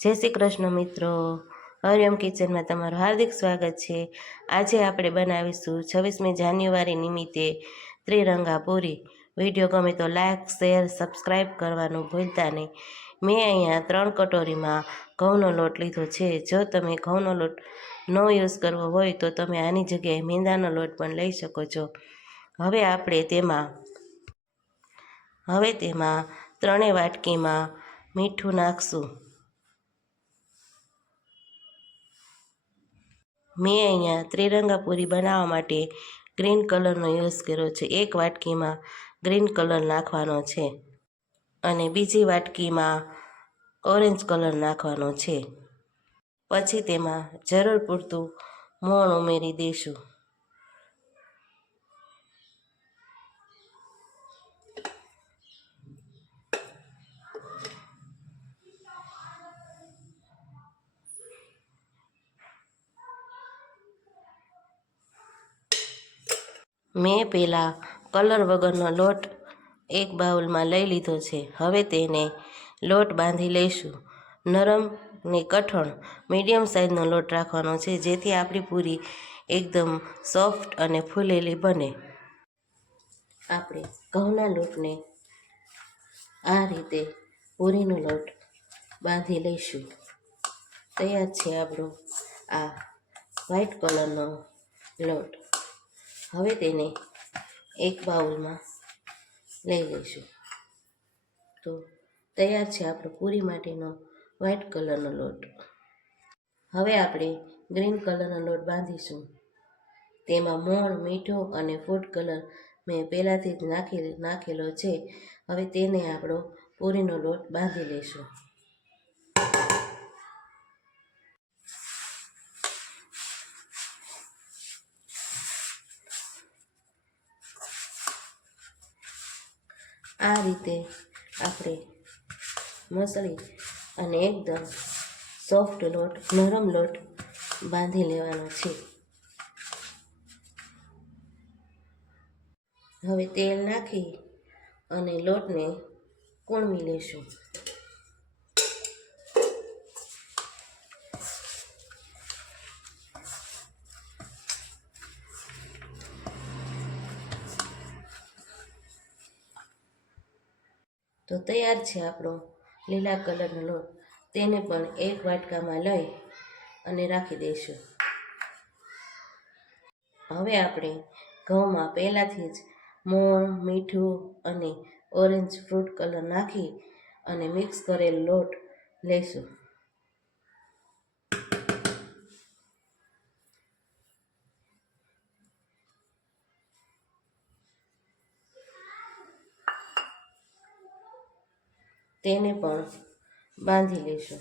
જય શ્રી કૃષ્ણ મિત્રો, હરિઓમ કિચનમાં તમારું હાર્દિક સ્વાગત છે। આજે આપણે બનાવીશું 26મી જાન્યુઆરી નિમિત્તે ત્રિરંગા પૂરી। વિડીયો ગમે તો લાઇક શેર સબસ્ક્રાઈબ કરવાનું ભૂલતા નહીં। મેં અહીંયા 3 કટોરીમાં ઘઉંનો લોટ લીધો છે। જો તમે ઘઉંનો લોટ ન યુઝ કરવો હોય તો તમે આની જગ્યાએ મેંદાનો લોટ પણ લઈ શકો છો। હવે આપણે તેમાં 3 વાટકીમાં મીઠું નાખશું। મેં અહીંયા ત્રિરંગા પૂરી બનાવવા માટે ગ્રીન કલરનો યુઝ કર્યો છે। 1 વાટકીમાં ગ્રીન કલર નાખવાનો છે અને બીજી વાટકીમાં ઓરેન્જ કલર નાખવાનો છે। પછી તેમાં જરૂર પૂરતું મોણ ઉમેરી દઈશું। મેં પહેલાં કલર વગરનો લોટ એક બાઉલમાં લઈ લીધો છે। હવે તેને લોટ બાંધી લઈશું। નરમ ને કઠણ મીડિયમ સાઇઝનો લોટ રાખવાનો છે, જેથી આપણી પૂરી એકદમ સોફ્ટ અને ફૂલેલી બને। આપણે ઘઉંના લોટને આ રીતે પૂરીનો લોટ બાંધી લઈશું। તૈયાર છે આપણો આ વ્હાઈટ કલરનો લોટ। હવે તેને એક બાઉલમાં લઈ લઈશું। તો તૈયાર છે આપણો પૂરી માટેનો વ્હાઈટ કલરનો લોટ। હવે આપણે ગ્રીન કલરનો લોટ બાંધીશું। તેમાં મોણ, મીઠું અને ફૂડ કલર મેં પહેલાંથી જ નાખેલો છે। હવે તેને આપણો પૂરીનો લોટ બાંધી લઈશું। આ રીતે આપણે મસળી અને એકદમ સોફ્ટ લોટ, નરમ લોટ બાંધી લેવાનો છે। હવે તેલ નાખી અને લોટને કૂણવી લઈશું। તો તૈયાર છે આપણો લીલા કલરનો લોટ। તેને પણ એક વાટકામાં લઈ અને રાખી દઈશું। હવે આપણે ઘઉંમાં પહેલાંથી જ મોણ, મીઠું અને ઓરેન્જ ફ્રૂટ કલર નાખી અને મિક્સ કરેલ લોટ લઈશું। તેને પણ બાંધી લઈશું।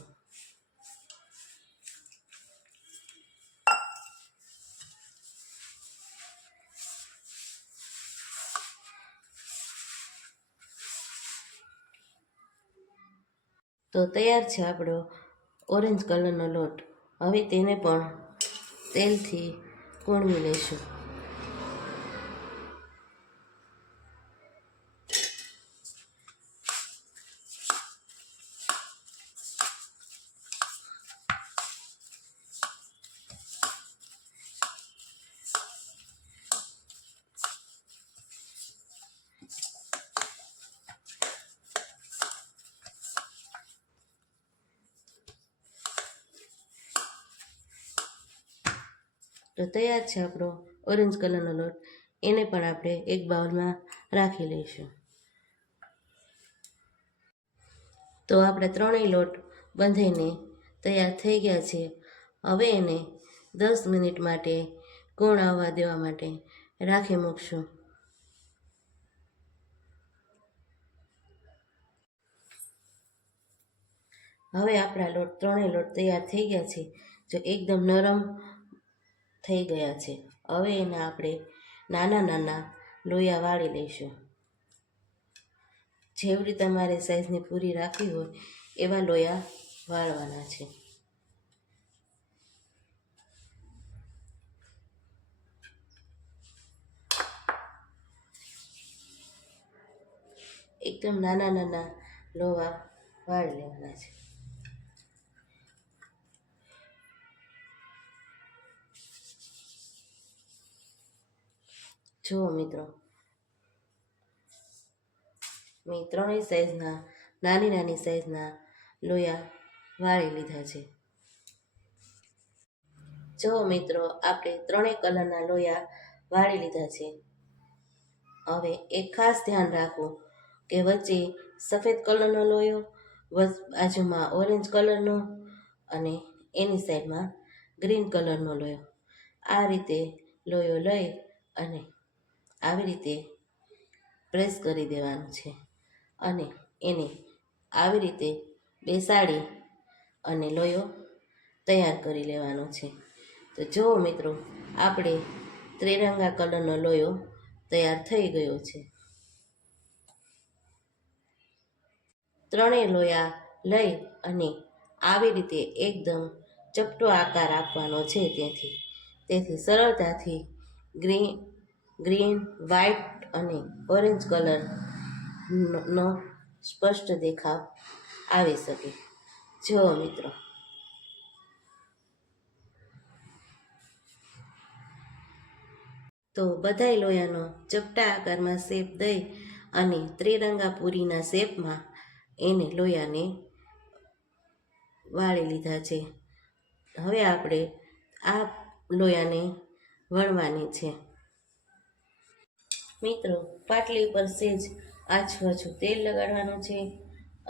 તો તૈયાર છે આપણો ઓરેન્જ કલરનો લોટ। હવે તેને પણ તેલથી કૂણવી લઈશું। તો તૈયાર છે આપણો ઓરેન્જ કલરનો લોટ। એને પણ આપણે એક બાઉલમાં રાખી લઈશું। તો આપણે 3 લોટ બાંધીને તૈયાર થઈ ગયા છે। હવે એને 10 મિનિટ માટે કૂણ આવવા દેવા માટે રાખી મૂકશું। હવે આપણા 3 લોટ તૈયાર થઈ ગયા છે, જો એકદમ નરમ થઈ ગયા છે। હવે એને આપણે નાના નાના લોયા વાળી લઈશું। જેવડી તમારે સાઈઝની પૂરી રાખવી હોય એવા લોયા વાળવાના છે। એકદમ નાના નાના લોયા વાળી લેવાના છે। જુઓ મિત્રો, મેં ત્રણેય સાઈઝના નાની નાની સાઈઝના લોયા વાળી લીધા છે. જુઓ મિત્રો, આપણે ત્રણેય કલરના લોયા વાળી લીધા છે. હવે એક ખાસ ધ્યાન રાખવું કે વચ્ચે સફેદ કલરનો લોયો, બાજુમાં ઓરેન્જ કલરનો અને એની સાઈડમાં ગ્રીન કલરનો લોયો. આ રીતે લોયો લઈ અને આવી રીતે પ્રેસ કરી દેવાનું છે અને એને આવી રીતે બેસાડી અને લોયો તૈયાર કરી લેવાનો છે. તો જુઓ મિત્રો, આપણે ત્રિરંગા કલરનો લોયો તૈયાર થઈ ગયો છે. ત્રણેય લોયા લઈ અને આવી રીતે એકદમ ચપટો આકાર આપવાનો છે. તેથી સરળતાથી ગ્રીન, વ્હાઇટ અને ઓરેન્જ કલરનો સ્પષ્ટ દેખાવ આવી શકે. જુઓ મિત્રો, તો બધાય લોયાનો ચપટા આકારમાં શેપ દઈ અને ત્રિરંગા પૂરીના શેપમાં એને લોયાને વાળી લીધા છે. હવે આપણે આ લોયાને વણવાની છે. મિત્રો, પાટલી ઉપર સેજ આછું તેલ લગાડવાનું છે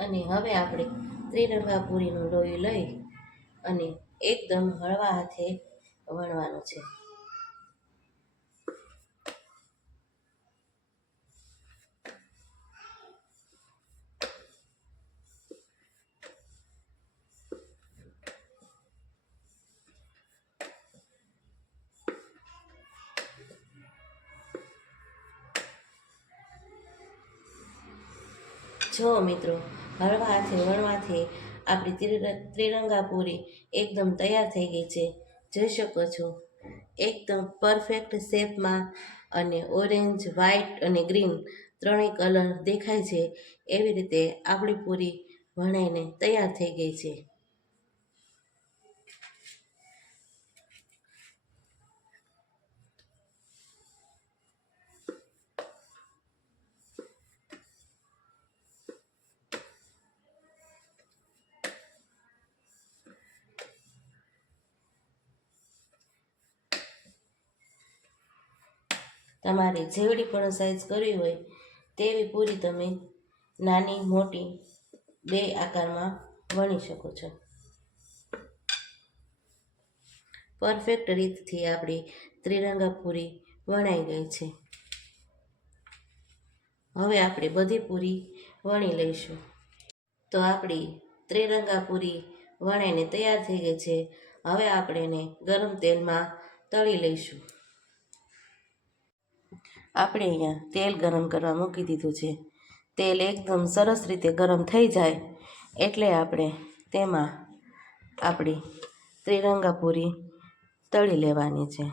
અને હવે આપણે ત્રિરંગા પૂરીનું લોયું લઈ અને એકદમ હળવા હાથે વણવાનું છે. જો મિત્રો, હળવા હાથે વણવાથી આપણી ત્રિરંગા પૂરી એકદમ તૈયાર થઈ ગઈ છે. જોઈ શકો છો, એકદમ પરફેક્ટ શેપમાં અને ઓરેન્જ, વ્હાઇટ અને ગ્રીન ત્રણેય કલર દેખાય છે. એવી રીતે આપણી પૂરી વણાઈને તૈયાર થઈ ગઈ છે. તમારે જેવડી પણ સાઈઝ કરવી હોય તેવી પૂરી તમે નાની મોટી બે આકારમાં વણી શકો છો. પરફેક્ટ રીતથી આપણી ત્રિરંગા પૂરી વણાઈ ગઈ છે. હવે આપણે બધી પૂરી વણી લઈશું. તો આપણી ત્રિરંગા પૂરી વણાઈને તૈયાર થઈ ગઈ છે. હવે આપણે એને ગરમ તેલમાં તળી લઈશું. આપણે અહીંયા તેલ ગરમ કરવા મૂકી દીધું છે. તેલ એકદમ સરસ રીતે ગરમ થઈ જાય એટલે આપણે તેમાં આપણી ત્રિરંગા પૂરી તળી લેવાની છે.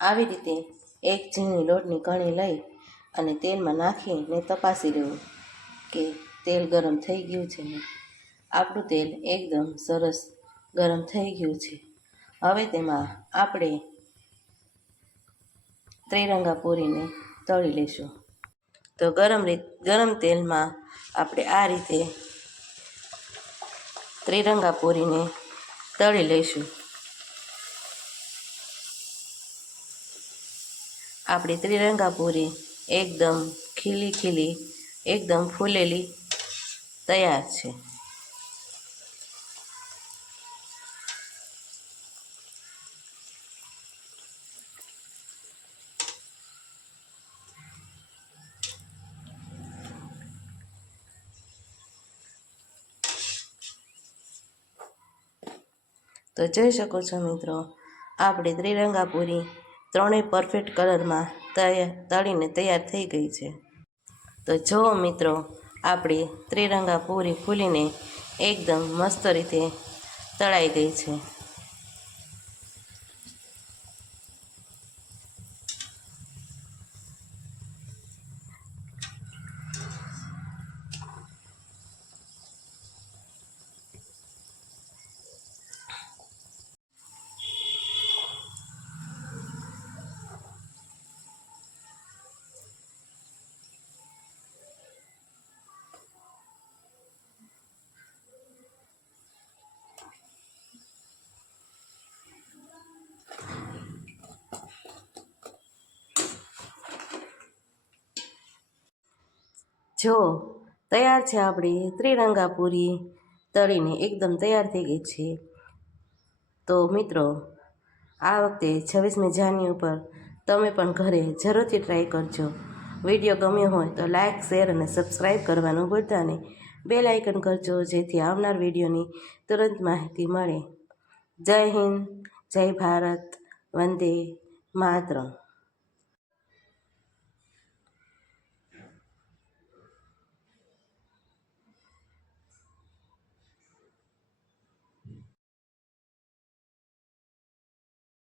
આવી રીતે એક ઝીણી લોટની કણી લઈ અને તેલમાં નાખીને તપાસી લેવું કે તેલ ગરમ થઈ ગયું છે ને. આપણું તેલ એકદમ સરસ ગરમ થઈ ગયું છે. હવે તેમાં આપણે ત્રિરંગા પૂરીને તળી લઈશું. તો ગરમ તેલમાં આપણે આ રીતે ત્રિરંગા પૂરીને તળી લઈશું. આપણી ત્રિરંગા પૂરી એકદમ ખીલી એકદમ ફૂલેલી તૈયાર છે. તો જોઈ શકો છો મિત્રો, આપણી ત્રિરંગા પૂરી ત્રણેય પરફેક્ટ કલરમાં તળીને તૈયાર થઈ ગઈ છે. તો જુઓ મિત્રો, આપણી ત્રિરંગા પૂરી ફૂલીને એકદમ મસ્ત રીતે તળાઈ ગઈ છે. જો તૈયાર છે આપણી ત્રિરંગા પૂરી તળીને એકદમ તૈયાર થઈ ગઈ છે. તો મિત્રો આ વખતે 26મી જાન્યુઆરી ઉપર તમે પણ ઘરે જરૂરથી ટ્રાય કરજો. વિડીયો ગમ્યો હોય તો લાઇક, શેર અને સબસ્ક્રાઈબ કરવાનું ભૂલતા નહીં. બેલ આઇકન કરજો જેથી આવનાર વિડીયોની તુરંત માહિતી મળે. જય હિન્દ, જય ભારત, વંદે માતરમ.